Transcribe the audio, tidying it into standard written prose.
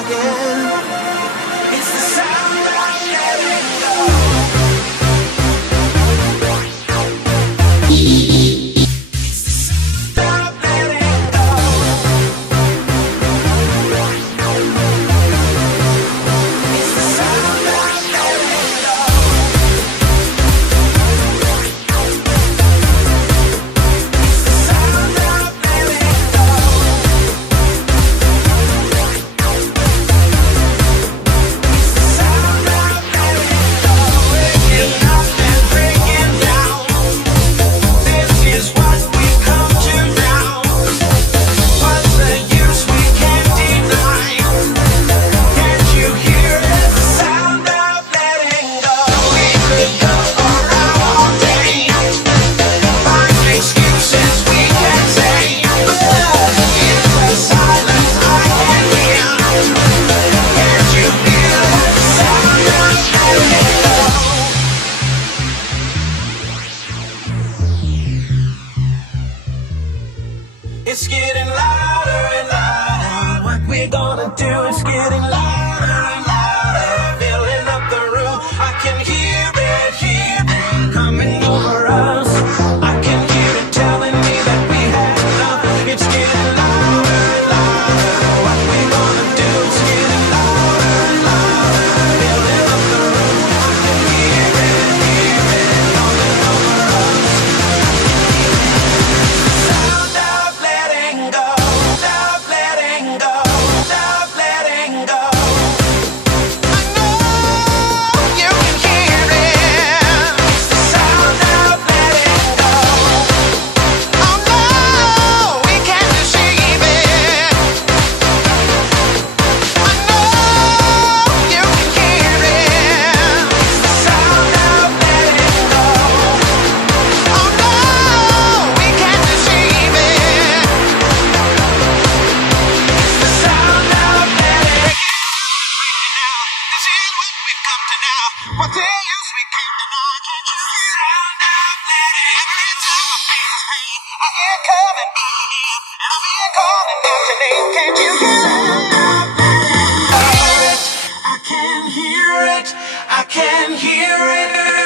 again. It's the sound of letting go. It's the sound of letting go. It's the sound of letting go. It's the sound of letting go. It's the sound of letting go. Breaking up and breaking down. This is what we've come to now. What's the use? We can't deny. Can't you hear it? The sound of letting go. We could go around all day. Find excuses we can say. But in the silence I can hear. Can't you hear the sound of letting go? It's getting louder and louder. What we're gonna do is getting louder and louder. Filling up the room. I can hear it coming over us. I can hear it telling me that we had enough. It's getting louder and louder. What we're gonna do is getting louder and louder. Filling up the room. I can hear it coming over us. Sound of letting go. Of letting go. Of letting go. I know you can hear it. It's the sound of letting go. Oh no, we can't deceive it. I know you can hear it. It's the sound of letting go. Oh no, we can't deceive it. It's the sound of letting go. This is what we've come to now. What they use we can't deny. Can't you hear the sound of letting go? Every time I feel this pain, I hear it coming back again, and I'm here calling out your name. Can't you hear it? I can hear it. I can hear it.